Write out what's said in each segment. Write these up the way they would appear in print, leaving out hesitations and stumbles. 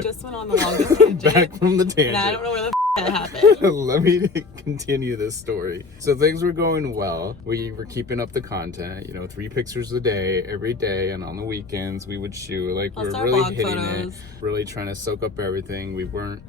I just went on the longest tangent. Back from the tangent. And I don't know where the that happened. Let me continue this story. So things were going well. We were keeping up the content, 3 pictures a day, every day, and on the weekends we would shoot. Like, we were really hitting it, really trying to soak up everything. We weren't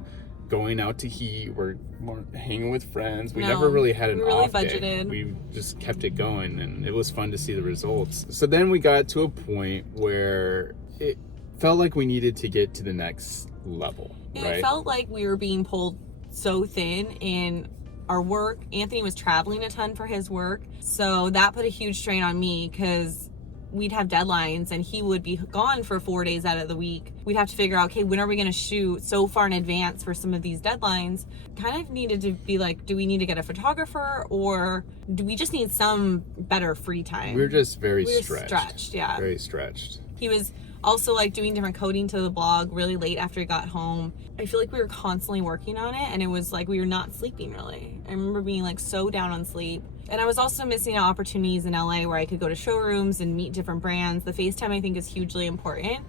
going out to eat. We weren't hanging with friends. We never really had an off day. We just kept it going, and it was fun to see the results. So then we got to a point where it felt like we needed to get to the next level. Right? It felt like we were being pulled so thin in our work. Anthony was traveling a ton for his work, so that put a huge strain on me because we'd have deadlines and he would be gone for 4 days out of the week. We'd have to figure out, okay, when are we going to shoot so far in advance for some of these deadlines? Kind of needed to be like, do we need to get a photographer, or do we just need some better free time? We were just very stretched. Yeah, very stretched. He was also like doing different coding to the blog really late after he got home. I feel like we were constantly working on it, and it was like we were not sleeping really. I remember being like so down on sleep. And I was also missing out opportunities in LA where I could go to showrooms and meet different brands. The FaceTime, I think, is hugely important,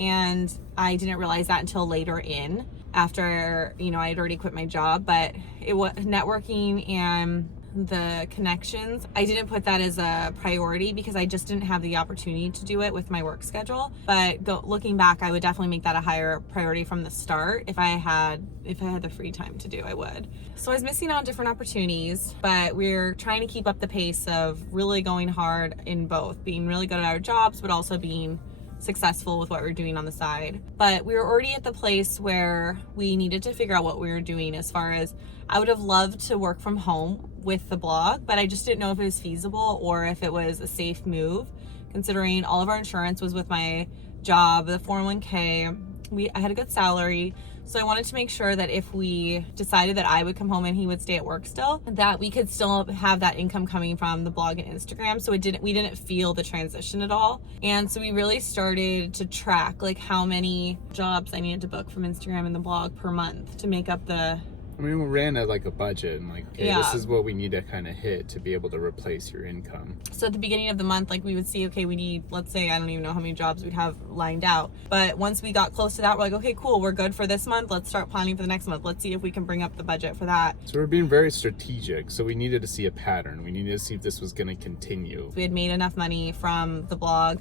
and I didn't realize that until later in, after I had already quit my job. But it was networking and the connections. I didn't put that as a priority because I just didn't have the opportunity to do it with my work schedule. But looking back, I would definitely make that a higher priority from the start. If I had the free time to do, I would. So I was missing out on different opportunities, but we're trying to keep up the pace of really going hard in both, being really good at our jobs, but also being successful with what we're doing on the side. But we were already at the place where we needed to figure out what we were doing. As far as, I would have loved to work from home with the blog, but I just didn't know if it was feasible or if it was a safe move, considering all of our insurance was with my job, the 401k. I had a good salary. So I wanted to make sure that if we decided that I would come home and he would stay at work still, that we could still have that income coming from the blog and Instagram. So we didn't feel the transition at all. And so we really started to track like how many jobs I needed to book from Instagram and the blog per month to make up the... I mean, we ran at like a budget and like, okay, this is what we need to kind of hit to be able to replace your income. So at the beginning of the month, like we would see, okay, we need, let's say, I don't even know how many jobs we'd have lined out. But once we got close to that, we're like, okay, cool, we're good for this month. Let's start planning for the next month. Let's see if we can bring up the budget for that. So we're being very strategic. So we needed to see a pattern. We needed to see if this was going to continue. We had made enough money from the blog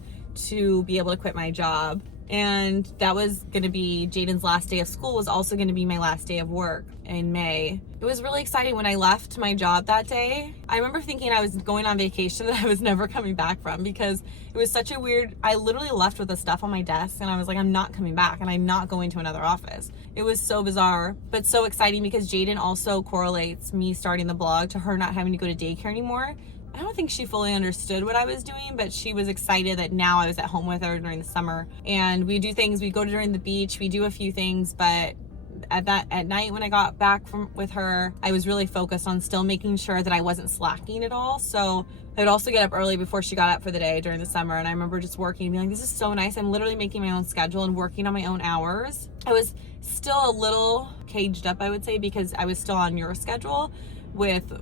to be able to quit my job. And that was going to be Jaden's last day of school, was also going to be my last day of work in May. It was really exciting when I left my job that day. I remember thinking I was going on vacation that I was never coming back from, because it was such a weird, I literally left with the stuff on my desk and I was like, I'm not coming back and I'm not going to another office. It was so bizarre, but so exciting because Jaden also correlates me starting the blog to her not having to go to daycare anymore. I don't think she fully understood what I was doing, but she was excited that now I was at home with her during the summer. And we do things, we go during the beach, we do a few things, but at night when I got back with her, I was really focused on still making sure that I wasn't slacking at all. So I would also get up early before she got up for the day during the summer. And I remember just working and being like, this is so nice. I'm literally making my own schedule and working on my own hours. I was still a little caged up, I would say, because I was still on your schedule with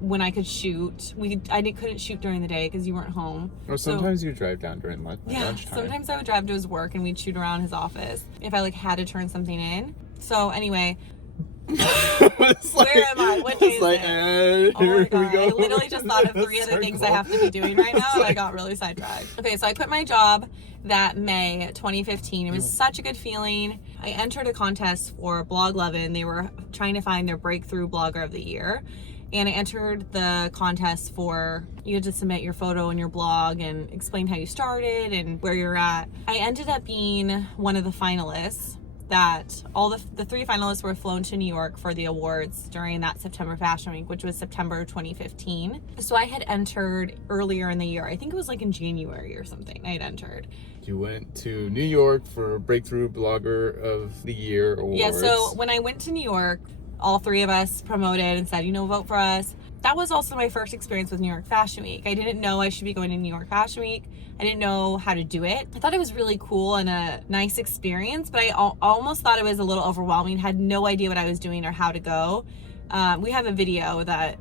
when I could shoot. Couldn't shoot during the day because you weren't home. Or sometimes you drive down during lunchtime. Sometimes I would drive to his work and we'd shoot around his office if I had to turn something in. So anyway, where am I? What day is it? Oh my God. We go. I literally just thought of 3 other things I have to be doing right now, and I got really sidetracked. Okay, so I quit my job that May 2015. It was such a good feeling. I entered a contest for Blog Lovin'. They were trying to find their breakthrough blogger of the year. And I entered the contest for, you had to submit your photo and your blog and explain how you started and where you're at. I ended up being one of the finalists. That all the 3 finalists were flown to New York for the awards during that September Fashion Week, which was September 2015. So I had entered earlier in the year. I think it was like in January or something I had entered. You went to New York for Breakthrough Blogger of the Year awards. Yeah, so when I went to New York, all 3 of us promoted and said, vote for us. That was also my first experience with New York Fashion Week. I didn't know I should be going to New York Fashion Week. I didn't know how to do it. I thought it was really cool and a nice experience, but I almost thought it was a little overwhelming. Had no idea what I was doing or how to go. We have a video that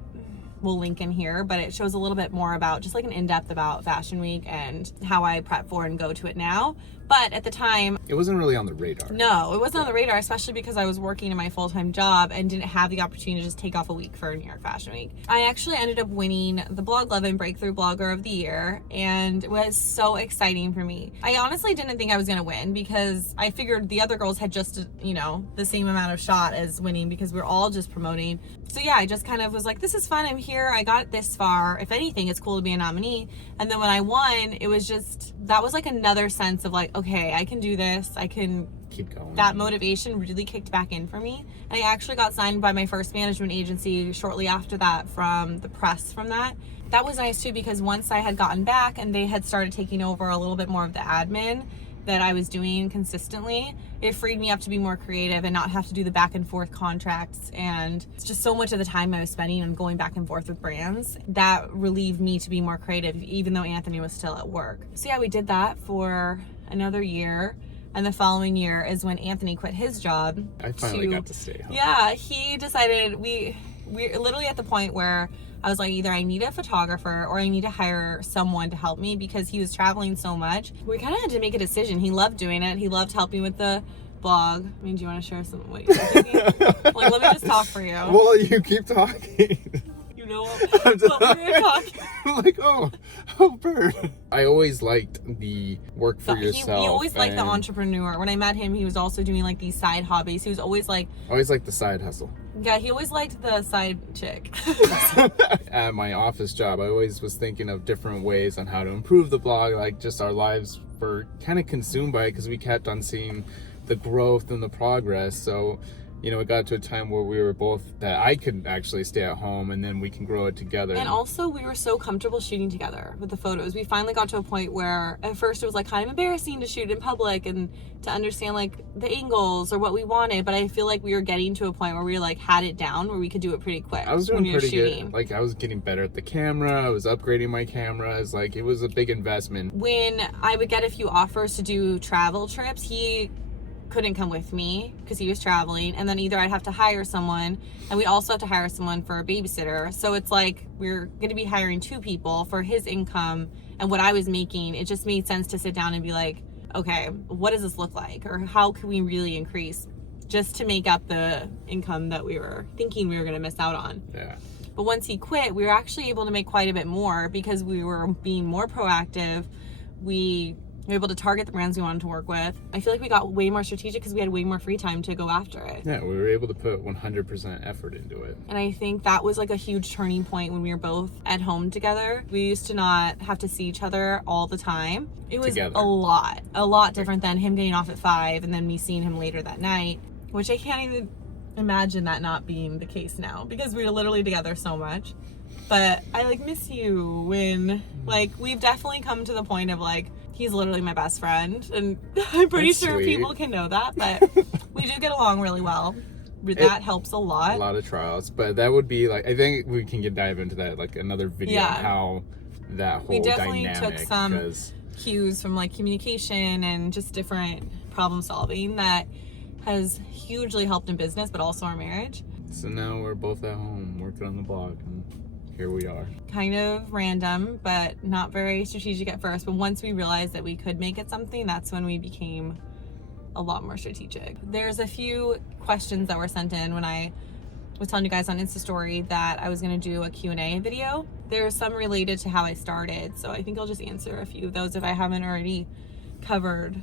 we'll link in here, but it shows a little bit more about just like an in-depth about Fashion Week and how I prep for and go to it now. But at the time, it wasn't really on the radar. No, it wasn't on the radar, especially because I was working in my full-time job and didn't have the opportunity to just take off a week for New York Fashion Week. I actually ended up winning the Blog 11 Breakthrough Blogger of the Year, and it was so exciting for me. I honestly didn't think I was going to win because I figured the other girls had just, you know, the same amount of shot as winning because we're all just promoting. So yeah, I just kind of was like, this is fun. I'm here. I got it this far. If anything, it's cool to be a nominee. And then when I won, it was just, that was like another sense of like, okay, I can do this. I can keep going. That motivation really kicked back in for me. And I actually got signed by my first management agency shortly after that from the press from that. That was nice too, because once I had gotten back and they had started taking over a little bit more of the admin that I was doing consistently, it freed me up to be more creative and not have to do the back and forth contracts. And it's just so much of the time I was spending on going back and forth with brands that relieved me to be more creative, even though Anthony was still at work. So yeah, we did that for another year. And the following year is when Anthony quit his job. I finally got to stay home. Yeah, he decided we're literally at the point where I was like, either I need a photographer or I need to hire someone to help me because he was traveling so much. We kind of had to make a decision. He loved doing it. He loved helping with the blog. I mean, do you want to share some what you're thinking? Like, let me just talk for you. Well, you keep talking. You know what we were talking. I'm like, oh, bird. I always liked the work for yourself. He always liked the entrepreneur. When I met him, he was also doing like these side hobbies. He was always like the side hustle. Yeah, he always liked the side chick. At my office job, I always was thinking of different ways on how to improve the blog. Like, just our lives were kind of consumed by it because we kept on seeing the growth and the progress. So, you know, it got to a time where we were both, that I could actually stay at home and then we can grow it together. And also we were so comfortable shooting together with the photos. We finally got to a point where at first it was like kind of embarrassing to shoot in public and to understand like the angles or what we wanted. But I feel like we were getting to a point where we like had it down where we could do it pretty quick. I was doing pretty good. Like, I was getting better at the camera. I was upgrading my cameras. Like, it was a big investment. When I would get a few offers to do travel trips, he couldn't come with me because he was traveling, and then either I'd have to hire someone, and we also have to hire someone for a babysitter. So it's like we're going to be hiring two people for his income and what I was making. It just made sense to sit down and be like, okay, what does this look like, or how can we really increase just to make up the income that we were thinking we were going to miss out on. Yeah. But once he quit, we were actually able to make quite a bit more because we were being more proactive. We were able to target the brands we wanted to work with. I feel like we got way more strategic because we had way more free time to go after it. Yeah, we were able to put 100% effort into it. And I think that was like a huge turning point when we were both at home together. We used to not have to see each other all the time. It was together. a lot different than him getting off at 5 and then me seeing him later that night, which I can't even imagine that not being the case now because we were literally together so much. But I like miss you when like we've definitely come to the point of like he's literally my best friend, and I'm pretty That's sure sweet. people can know that, but we do get along really well. That helps a lot. A lot of trials, but that would be like, I think we can dive into that like another video on how that whole definitely dynamic. Took some cues from like communication and just different problem solving that has hugely helped in business, but also our marriage. So now we're both at home working on the blog, and here we are. Kind of random, but not very strategic at first. But once we realized that we could make it something, that's when we became a lot more strategic. There's a few questions that were sent in when I was telling you guys on Insta story that I was going to do a Q&A video. There's some related to how I started, so I think I'll just answer a few of those if I haven't already covered.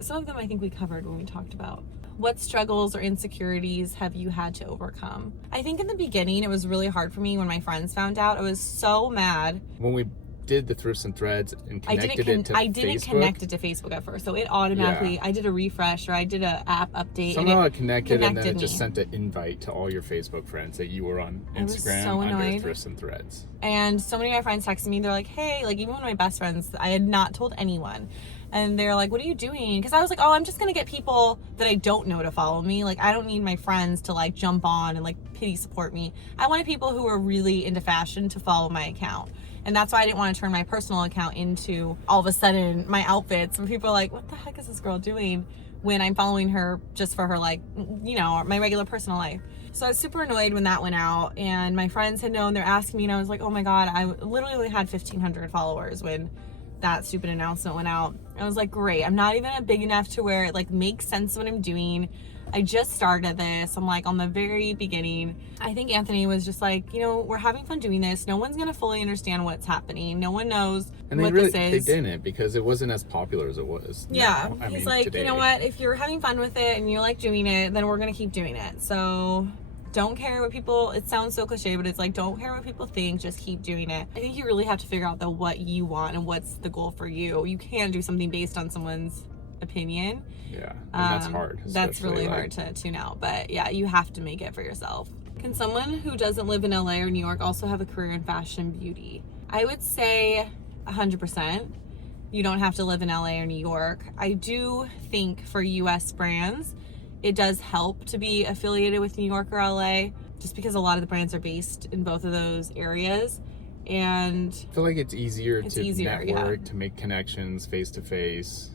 Some of them I think we covered when we talked about. What struggles or insecurities have you had to overcome? I think in the beginning it was really hard for me when my friends found out. I was so mad. When we did the Thrifts and Threads and connected it to Facebook. I didn't connect it to Facebook at first, so it automatically, I did a refresh or I did an app update. Somehow it connected and then it me. just sent an invite to all your Facebook friends that you were on Instagram so under Thrifts and Threads. And so many of my friends texted me, they're like, hey, like even one of my best friends, I had not told anyone. And they're like, what are you doing? Because I was like, oh, I'm just going to get people that I don't know to follow me. Like, I don't need my friends to like jump on and like pity support me. I wanted people who are really into fashion to follow my account. And that's why I didn't want to turn my personal account into all of a sudden my outfits. And people are like, what the heck is this girl doing? When I'm following her just for her, like, you know, my regular personal life. So I was super annoyed when that went out, and my friends had known. They're asking me, and I was like, oh my God, I literally only had 1,500 followers when that stupid announcement went out. I was like, great, I'm not even big enough to where it like makes sense what I'm doing. I just started this. I'm like on the very beginning. I think Anthony was just like, we're having fun doing this. No one's gonna fully understand what's happening. No one knows what this is. They didn't, because it wasn't as popular as it was. Yeah. He's like, today. You know what? If you're having fun with it and you like doing it, then we're gonna keep doing it. So don't care what people, it sounds so cliche, but it's like, don't care what people think, just keep doing it. I think you really have to figure out what you want and what's the goal for you. You can't do something based on someone's opinion. Yeah, and that's hard. That's really hard to tune out, but yeah, you have to make it for yourself. Can someone who doesn't live in LA or New York also have a career in fashion and beauty? I would say 100%. You don't have to live in LA or New York. I do think for US brands, it does help to be affiliated with New York or LA, just because a lot of the brands are based in both of those areas. And I feel like it's easier to network, to make connections face to face.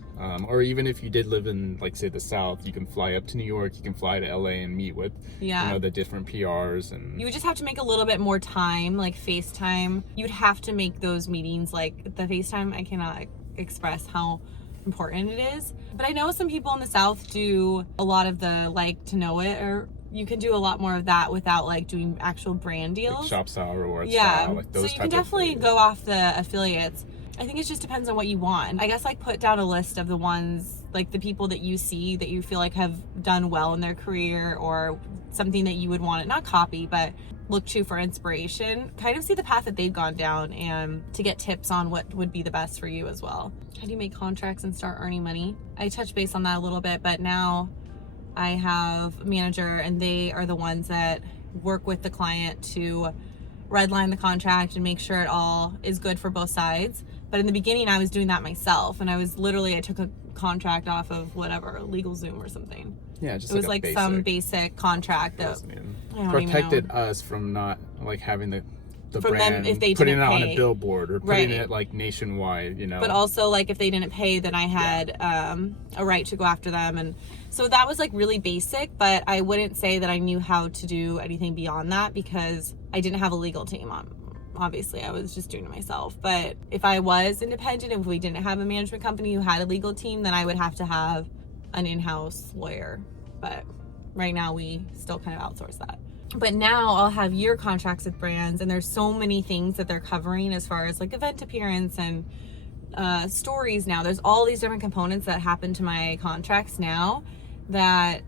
Or even if you did live in, like, say, the South, you can fly up to New York, you can fly to LA and meet with, the different PRs. And you would just have to make a little bit more time, like FaceTime. You'd have to make those meetings, like the FaceTime, I cannot express how important it is. But I know some people in the South do a lot of the like to know it, or you can do a lot more of that without like doing actual brand deals. Like shop style, reward style, like those so you can definitely go off the affiliates. I think it just depends on what you want. I guess like put down a list of the ones, like the people that you see that you feel like have done well in their career, or something that you would want to not copy, but look to for inspiration. Kind of see the path that they've gone down and to get tips on what would be the best for you as well. How do you make contracts and start earning money? I touched base on that a little bit, but now I have a manager and they are the ones that work with the client to redline the contract and make sure it all is good for both sides. But in the beginning, I was doing that myself, and I took a contract off of whatever, LegalZoom or something. Yeah, just it was like some basic contract that protected us from not like having the from brand them if they putting didn't it on pay. a billboard or putting it like nationwide, But also like if they didn't pay, then I had a right to go after them, and so that was like really basic. But I wouldn't say that I knew how to do anything beyond that because I didn't have a legal team on. Obviously, I was just doing it myself. But if I was independent, if we didn't have a management company who had a legal team, then I would have to have an in-house lawyer. But right now, we still kind of outsource that. But now I'll have year contracts with brands, and there's so many things that they're covering as far as like event appearance and stories now. There's all these different components that happen to my contracts now that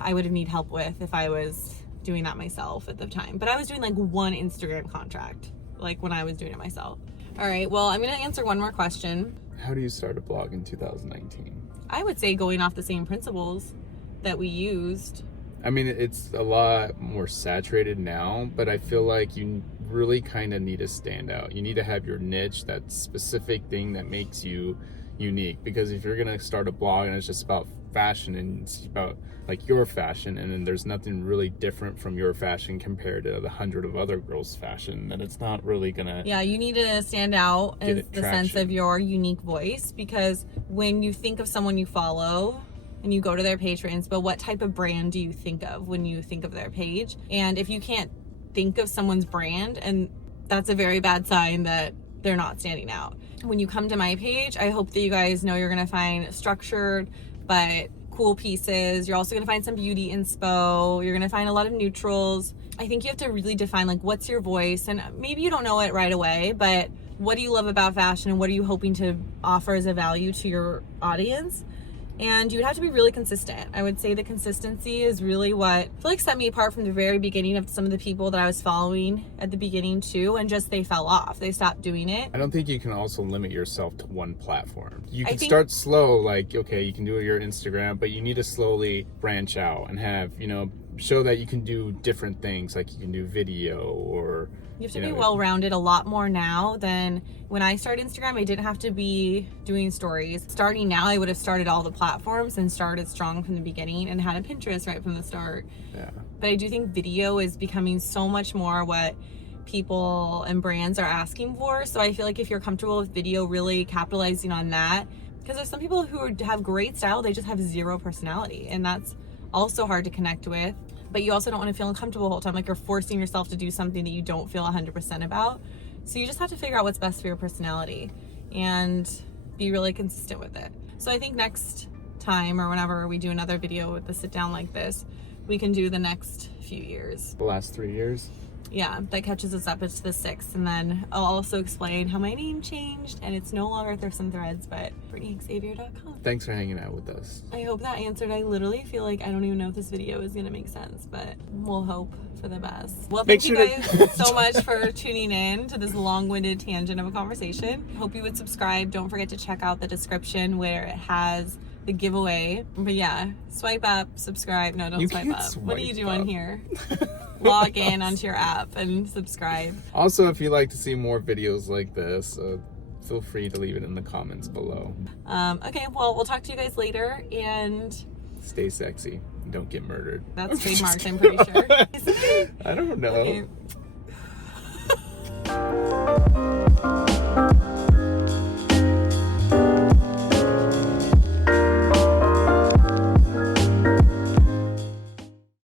I would need help with if I was doing that myself at the time. But I was doing like one Instagram contract, like when I was doing it myself. All right, well, I'm going to answer one more question. How do you start a blog in 2019? I would say going off the same principles that we used. I mean, it's a lot more saturated now, but I feel like you really kind of need to stand out. You need to have your niche, that specific thing that makes you unique. Because if you're going to start a blog and it's just about fashion and it's about like your fashion, and then there's nothing really different from your fashion compared to the 100 of other girls' fashion, then it's not really gonna you need to stand out in the sense of your unique voice. Because when you think of someone you follow and you go to their page for inspo, what type of brand do you think of when you think of their page? And if you can't think of someone's brand, and that's a very bad sign that they're not standing out. When you come to my page, I hope that you guys know you're gonna find structured but cool pieces. You're also gonna find some beauty inspo. You're gonna find a lot of neutrals. I think you have to really define like what's your voice, and maybe you don't know it right away, but what do you love about fashion and what are you hoping to offer as a value to your audience? And you would have to be really consistent. I would say the consistency is really what I feel like set me apart from the very beginning of some of the people that I was following at the beginning too, and just they fell off. They stopped doing it. I don't think you can also limit yourself to one platform. You can start slow, like, okay, you can do your Instagram, but you need to slowly branch out and have, show that you can do different things, like you can do video or... You have to be well-rounded a lot more now than when I started Instagram. I didn't have to be doing stories. Starting now, I would have started all the platforms and started strong from the beginning and had a Pinterest right from the start. Yeah. But I do think video is becoming so much more what people and brands are asking for. So I feel like if you're comfortable with video, really capitalizing on that, because there's some people who have great style, they just have zero personality, and that's also hard to connect with. But you also don't want to feel uncomfortable the whole time. Like you're forcing yourself to do something that you don't feel 100% about. So you just have to figure out what's best for your personality and be really consistent with it. So I think next time or whenever we do another video with the sit down like this, we can do the next few years. The last 3 years? Yeah, that catches us up to the 6th. And then I'll also explain how my name changed and it's no longer Thrifts and Threads, but BrittanyXavier.com. Thanks for hanging out with us. I hope that answered. I literally feel like I don't even know if this video is going to make sense, but we'll hope for the best. Well, thank you guys so much for tuning in to this long-winded tangent of a conversation. Hope you would subscribe. Don't forget to check out the description where it has the giveaway. But yeah, swipe up, subscribe. No, don't swipe up. What are you doing here? Log in onto your app and subscribe. Also, if you'd like to see more videos like this, feel free to leave it in the comments below. Okay, well, we'll talk to you guys later, and stay sexy. Don't get murdered. That's trademarked, I'm pretty sure. I don't know. Okay.